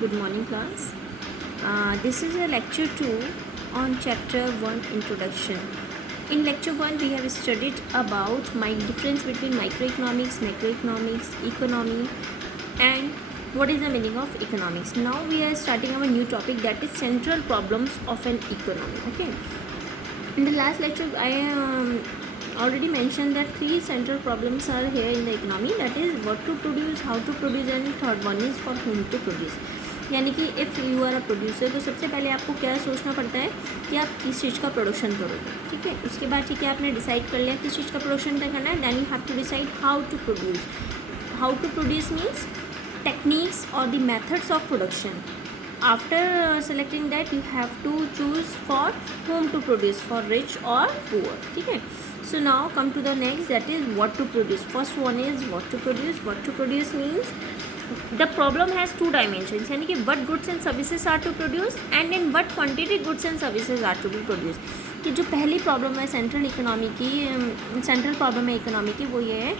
Good morning, class. This is a lecture 2 on chapter 1 introduction. In lecture 1, we have studied about difference between microeconomics, macroeconomics, economy, and what is the meaning of economics. Now we are starting our new topic, that is central problems of an economy. Okay. In the last lecture, I already mentioned that three central problems are here in the economy, that is what to produce, how to produce, and third one is for whom to produce. यानी कि if you are a producer तो सबसे पहले आपको क्या सोचना पड़ता है कि आप किस चीज़ का प्रोडक्शन करोगे. ठीक है, उसके बाद ठीक है आपने डिसाइड कर लिया किस चीज़ का प्रोडक्शन करना है, then you have to decide how to produce. How to produce means techniques और the methods of production. After selecting that, you have to choose for whom to produce, for rich or poor. ठीक है. So now come to the next, that is what to produce. First one is what to produce. What to produce means the problem has two dimensions, यानी कि what goods and services are to produce and in what quantity goods and services are to be produced. कि जो पहली problem है central problem है economy की, वो ये है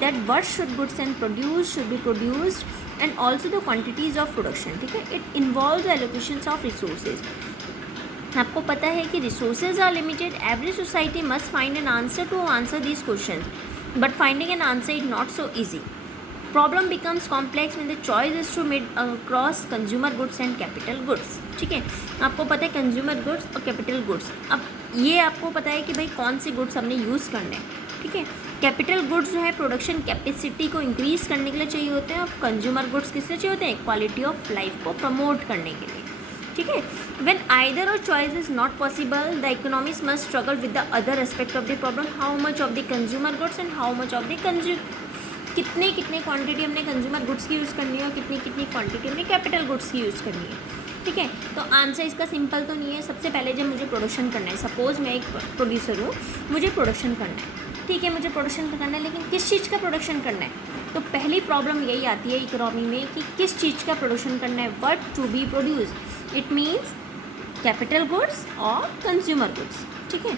that what should goods and produce should be produced and also the quantities of production. ठीक है, it involve the allocations of resources. आपको पता है कि resources are limited. Every society must find an answer to answer this question, but finding an answer is not so easy. Problem becomes complex when the choice is to made across consumer goods and capital goods. ठीक है, आपको पता है consumer goods और capital goods. अब ये आपको पता है कि भाई कौन सी गुड्स हमने यूज़ करने हैं. ठीक है, कैपिटल गुड्स जो है प्रोडक्शन कैपेसिटी को इंक्रीज़ करने के लिए चाहिए होते हैं, और कंज्यूमर गुड्स किस लिए चाहिए होते हैं, क्वालिटी ऑफ लाइफ को प्रमोट करने के लिए. ठीक है, व्हेन आइदर और choice is not possible, the economics must struggle with the other aspect of the problem. How much of the consumer goods and how much of the कितने quantity हमने consumer goods की use करनी है और कितनी quantity हमने capital goods की use करनी है. ठीक है, तो आंसर इसका सिंपल तो नहीं है. सबसे पहले जब मुझे प्रोडक्शन करना है, सपोज़ मैं एक प्रोड्यूसर हूँ, मुझे प्रोडक्शन करना है. ठीक है, मुझे प्रोडक्शन करना है, लेकिन किस चीज़ का प्रोडक्शन करना है. तो पहली प्रॉब्लम यही आती है इकोनॉमी में कि किस चीज़ का प्रोडक्शन करना है. What to be produce, it means capital goods और कंज्यूमर गुड्स. ठीक है,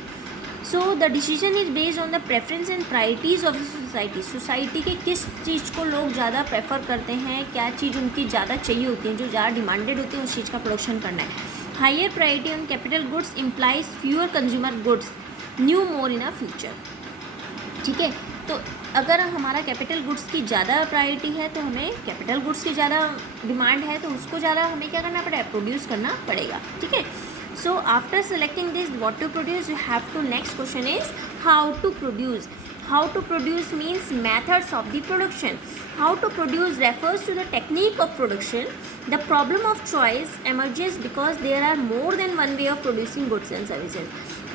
so the decision is based on the preference and priorities of the society. Society के किस चीज़ को लोग ज़्यादा प्रेफर करते हैं, क्या चीज़ उनकी ज़्यादा चाहिए होती है, जो ज़्यादा डिमांडेड होती है, उस चीज़ का प्रोडक्शन करना है. Higher priority on capital goods implies fewer consumer goods new more in a future. ठीक है, तो अगर हमारा कैपिटल गुड्स की ज़्यादा प्रायोरिटी है तो हमें कैपिटल गुड्स की ज़्यादा डिमांड है, तो उसको ज़्यादा हमें क्या करना पड़ेगा, प्रोड्यूस करना पड़ेगा. ठीक है, so after selecting this what to produce, you have to, next question is how to produce. How to produce means methods of the production. How to produce refers to the technique of production. The problem of choice emerges because there are more than one way of producing goods and services.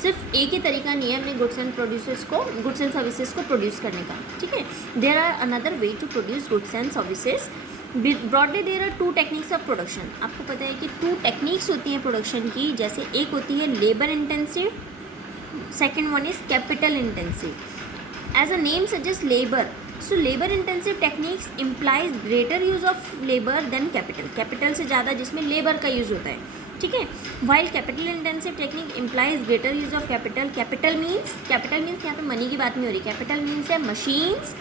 सिर्फ एक ही तरीका नहीं है अपने goods and services को produce करने का. ठीक है, there are another way to produce goods and services. Broadly there are two techniques of production. आपको पता है कि टू टेक्निक्स होती हैं प्रोडक्शन की. जैसे एक होती है labour intensive, second one is capital intensive. As a name suggest labour, so labour intensive techniques implies greater use of labour than capital से ज़्यादा जिसमें लेबर का यूज़ होता है. ठीक है, while capital intensive technique implies greater use of capital means यहाँ पे मनी की बात नहीं हो रही. कैपिटल मीन्स है मशीन्स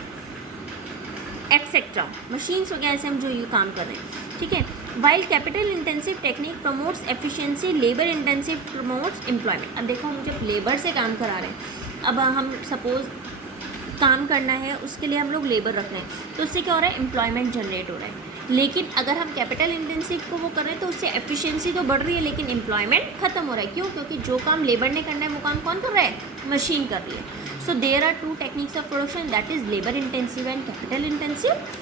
एक्सेट्रा, मशीन्स वगैरह से हम जो ये काम कर रहे हैं. ठीक है, while capital intensive technique promotes efficiency, labour intensive promotes employment. अब देखो हम जब लेबर से काम करा रहे हैं, अब हम सपोज काम करना है, उसके लिए हम लोग लेबर रख रहे हैं, तो उससे क्या हो रहा है, एम्प्लॉयमेंट जनरेट हो रहा है. लेकिन अगर हम कैपिटल इंटेंसिव को वो कर रहे हैं तो उससे एफिशिएंसी तो बढ़ रही है, लेकिन एम्प्लॉयमेंट खत्म हो रहा है. क्यों? क्योंकि जो काम लेबर ने करना है वो काम कौन कर रहा है, मशीन कर रही है. So there are two techniques of production, that is labor intensive and capital intensive.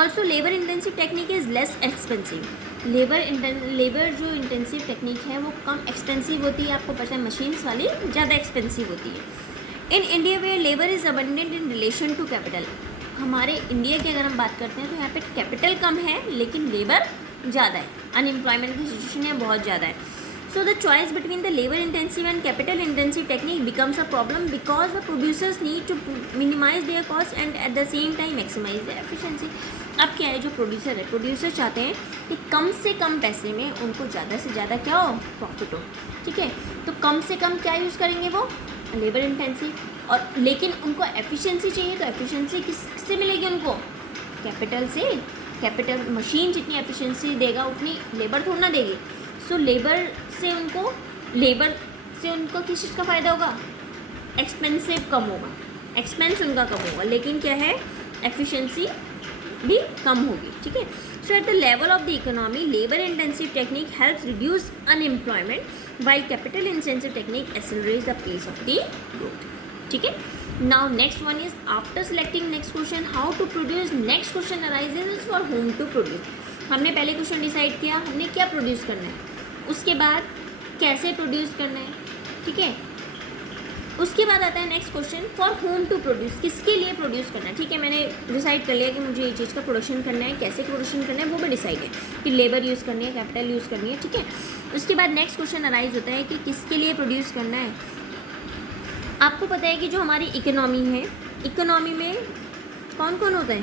Also labor intensive technique is less expensive. Labour जो इंटेंसिव टेक्निक है वो कम एक्सपेंसिव होती है. आपको पता है मशीन्स वाली ज़्यादा एक्सपेंसिव होती है. इन इंडिया में labour is abundant in relation to capital. हमारे इंडिया की अगर हम बात करते हैं तो यहाँ पे कैपिटल कम है लेकिन लेबर ज़्यादा है. अनएम्प्लॉयमेंट की सिचुएशन यहाँ बहुत ज़्यादा है. So the choice between the labor intensive and capital intensive technique becomes a problem because the producers need to minimize their cost and at the same time maximize their efficiency. अब क्या है, जो producer चाहते हैं कि कम से कम पैसे में उनको ज़्यादा से ज़्यादा क्या हो, प्रॉफिट हो. ठीक है, तो कम से कम क्या यूज़ करेंगे वो, लेबर इंटेंसिव. और लेकिन उनको एफिशिएंसी चाहिए, तो एफिशिएंसी किससे मिलेगी उनको, कैपिटल से. कैपिटल मशीन जितनी एफिशिएंसी देगा उतनी लेबर थोड़ा ना देगी। सो लेबर से उनको किस चीज़ का फ़ायदा होगा, एक्सपेंसिव कम होगा, एक्सपेंस उनका कम होगा, लेकिन क्या है एफिशिएंसी भी कम होगी। ठीक है, so at the level of the economy labour intensive technique helps reduce unemployment while capital intensive technique accelerates the pace of the growth. ठीक है, now next one is after selecting next question how to produce, next question arises for whom to produce. हमने पहले question decide किया हमने क्या produce करना है, उसके बाद कैसे प्रोड्यूस करना है। ठीक है, उसके बाद आता है next question for whom to produce, किसके लिए प्रोड्यूस करना है। ठीक है, मैंने डिसाइड कर लिया कि मुझे ये चीज़ का प्रोडक्शन करना है, कैसे प्रोडक्शन करना है वो भी डिसाइड है कि लेबर यूज़ करनी है, कैपिटल यूज़ करनी है। ठीक है, उसके बाद नेक्स्ट क्वेश्चन अराइज होता है कि किसके लिए प्रोड्यूस करना है। आपको पता है कि जो हमारी इकोनॉमी है, इकोनॉमी में कौन कौन होता है,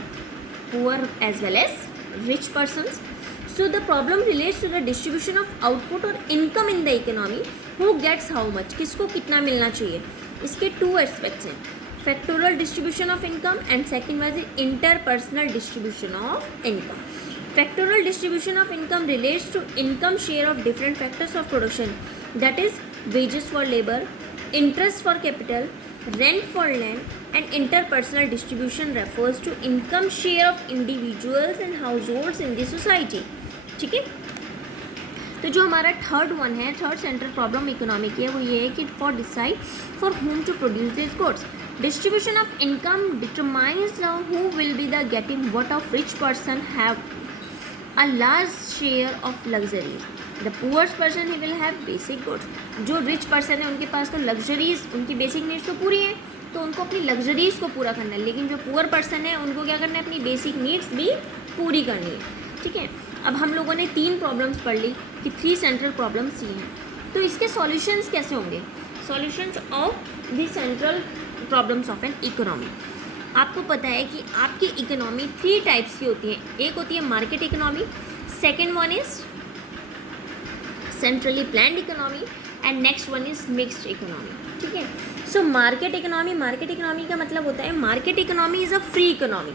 poor as well as rich persons. So the problem relates to the distribution of output और income in the economy, who gets how much, किसको कितना मिलना चाहिए। इसके टू एस्पेक्ट्स हैं, factorial distribution of income and second was interpersonal distribution of income. Factorial distribution of income relates to income share of different factors of production, that is wages for labour, interest for capital, rent for land, and interpersonal distribution refers to income share of individuals and households in the society. ठीक है, तो जो हमारा third one है, third central problem economy की है, वो ये है कि for decide for whom to produce this goods, distribution of income determines who will be the getting what of rich person have a large share of luxuries, the poor person he will have basic goods. जो rich person है उनके पास तो luxuries, उनकी basic needs तो पूरी है, तो उनको अपनी लग्जरीज़ को पूरा करना है, लेकिन जो पुअर पर्सन है उनको क्या करना है, अपनी बेसिक नीड्स भी पूरी करनी है। ठीक है, अब हम लोगों ने 3 प्रॉब्लम्स पढ़ ली कि 3 सेंट्रल प्रॉब्लम्स ये हैं, तो इसके सॉल्यूशंस कैसे होंगे, solutions of the central problems of an economy. आपको पता है कि आपकी इकोनॉमी 3 टाइप्स की होती है, एक होती है market economy, second one is centrally planned economy and next one is mixed economy. ठीक है, सो मार्केट इकोनॉमी का मतलब होता है market economy is a free economy,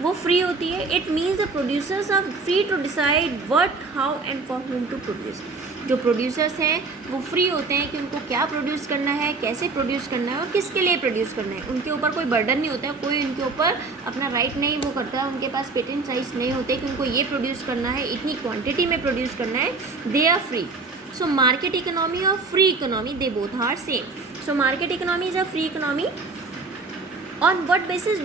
वो फ्री होती है। It means the producers are free to decide what, how and for whom to produce. जो प्रोड्यूसर्स हैं वो फ्री होते हैं कि उनको क्या प्रोड्यूस करना है, कैसे प्रोड्यूस करना है और किसके लिए प्रोड्यूस करना है। उनके ऊपर कोई बर्डन नहीं होता है, कोई उनके ऊपर अपना राइट नहीं वो करता है, उनके पास पेटेंट राइट्स नहीं होते कि उनको ये प्रोड्यूस करना है, इतनी क्वांटिटी में प्रोड्यूस करना है, they are free. So market economy और free economy they both are same. So market economy is a free economy. On what basis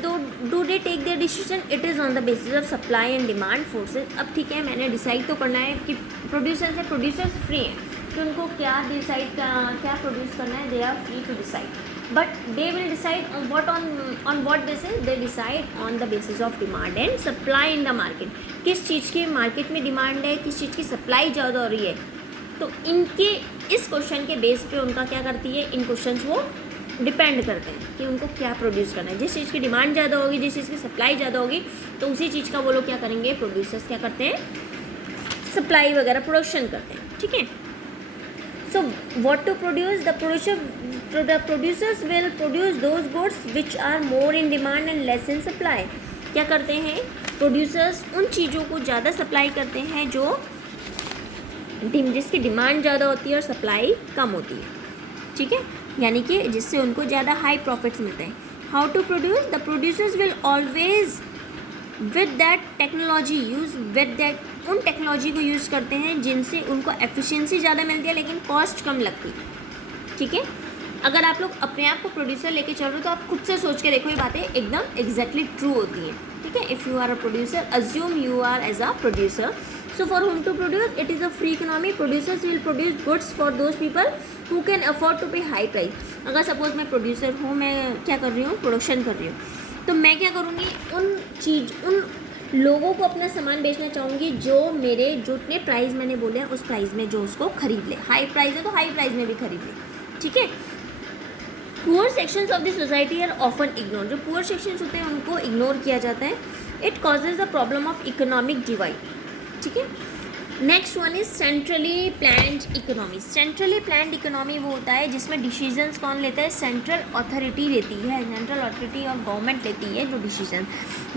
do they take their decision? It is on the basis of supply and demand forces. अब ठीक है, मैंने decide तो करना है कि producers free हैं, तो उनको क्या डिसाइड क्या प्रोड्यूस करना है, they are free to decide, but they will decide on what basis, they decide on the basis of demand and supply in the market. किस चीज़ की मार्केट में डिमांड है, किस चीज़ की सप्लाई ज़्यादा हो रही है, तो इनके इस क्वेश्चन के बेस पे उनका क्या करती है, इन क्वेश्चंस वो डिपेंड करते हैं कि उनको क्या प्रोड्यूस करना है। जिस चीज़ की डिमांड ज़्यादा होगी, जिस चीज़ की सप्लाई ज़्यादा होगी, तो उसी चीज़ का वो लोग क्या करेंगे, प्रोड्यूसर्स क्या करते हैं, सप्लाई वगैरह प्रोडक्शन करते हैं। ठीक है, so what to produce, the producers will produce those goods which are more in demand and less in supply. क्या करते हैं प्रोड्यूसर्स, उन चीज़ों को ज़्यादा सप्लाई करते हैं जो जिसकी डिमांड ज़्यादा होती है और सप्लाई कम होती है। ठीक है, यानी कि जिससे उनको ज़्यादा हाई प्रॉफिट्स मिलते हैं। How to produce, the producers will always with that technology use with that, उन टेक्नोलॉजी को यूज़ करते हैं जिनसे उनको एफिशिएंसी ज़्यादा मिलती है लेकिन कॉस्ट कम लगती है। ठीक है, अगर आप लोग अपने आप को प्रोड्यूसर लेके चल रहे हो तो आप खुद से सोच के देखो, ये बातें एकदम एग्जैक्टली ट्रू होती हैं। ठीक है, if you are a producer, assume you are as a producer. So for whom to produce, it is a free economy. Producers will produce goods for those people who can afford to pay high price. अगर suppose मैं producer हूँ, मैं क्या कर रही हूँ, production कर रही हूँ, तो मैं क्या करूँगी, उन लोगों को अपना सामान बेचना चाहूँगी जो मेरे जितने प्राइस मैंने बोले हैं उस प्राइस में जो उसको खरीद ले। हाई प्राइस है तो हाई प्राइस में भी खरीद ले। ठीक है, poor sections of the society are often ignore, जो पुअर सेक्शंस होते हैं उनको इग्नोर किया जाता है। It causes the problem of economic divide. ठीक है, next one is centrally planned economy. Centrally planned economy वो होता है जिसमें डिसीजंस कौन लेता है, सेंट्रल अथॉरिटी लेती है, सेंट्रल अथॉरिटी और गवर्नमेंट लेती है जो डिसीजन.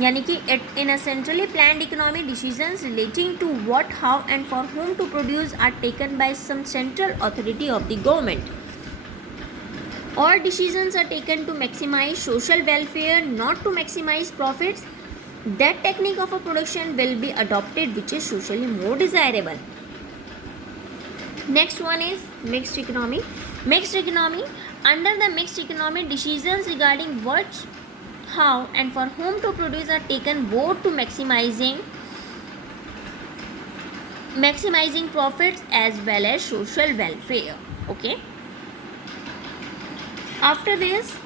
यानी कि in a centrally planned economy decisions relating to what, how and for whom to produce are taken by some central authority of the government. All decisions are taken to maximize social welfare, not to maximize profits. That technique of a production will be adopted which is socially more desirable. Next one is mixed economy. Mixed economy. Under the mixed economy, decisions regarding what, how and for whom to produce are taken both to maximizing profits as well as social welfare. Okay. After this,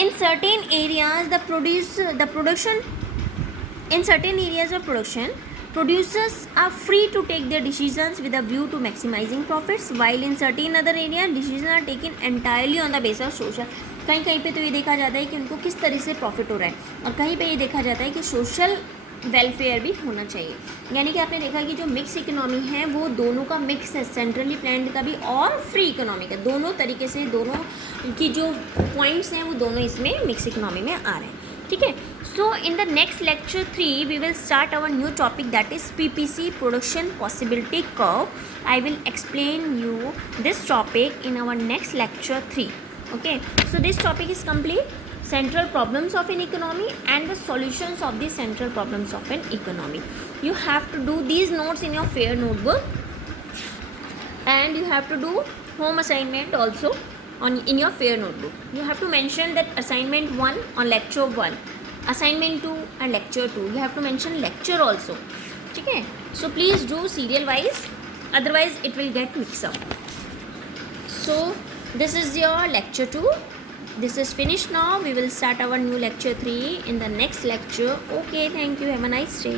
in certain areas in certain areas of production, producers are free to take their decisions with a view to maximizing profits, while in certain other areas decisions are taken entirely on the basis of social. कहीं कहीं पे तो ये देखा जाता है कि उनको किस तरह से प्रॉफिट हो रहा है, और कहीं पे ये देखा जाता है कि सोशल वेलफेयर भी होना चाहिए. यानी कि आपने देखा कि जो मिक्स इकोनॉमी है वो दोनों का मिक्स है, सेंट्रली प्लान्ड का भी और फ्री इकोनॉमी का, दोनों तरीके से दोनों की जो पॉइंट्स हैं वो दोनों इसमें मिक्स इकोनॉमी में आ रहे हैं. ठीक है. So in the next lecture 3 we will start our new topic that is PPC, production possibility curve. I will explain you this topic in our next lecture 3. okay, so this topic is complete. Central problems of an economy and the solutions of the central problems of an economy. You have to do these notes in your fair notebook, and you have to do home assignment also in your fair notebook. You have to mention that assignment 1 on lecture 1, assignment 2 and lecture 2. You have to mention lecture also. Okay, so please do serial wise, otherwise it will get mixed up. So this is your lecture 2. This is finished now. We will start our new lecture 3 in the next lecture. Okay, thank you. Have a nice day.